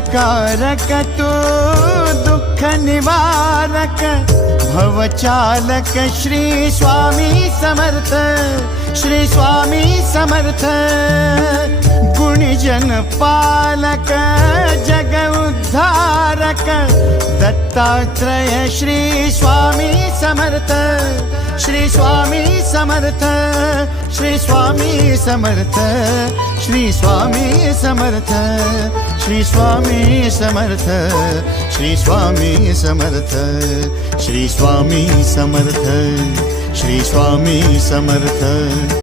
सुखकारक तू दुःख निवारक भवचालक श्री स्वामी समर्थ, श्री स्वामी समर्थ। गुणीजन पालक जग उद्धारक दत्तात्रेय श्री स्वामी समर्थ, श्री स्वामी समर्थ, श्री स्वामी समर्थ, श्री स्वामी समर्थ, श्री स्वामी समर्थ, श्री स्वामी समर्थ, श्री स्वामी समर्थ, श्री स्वामी समर्थ।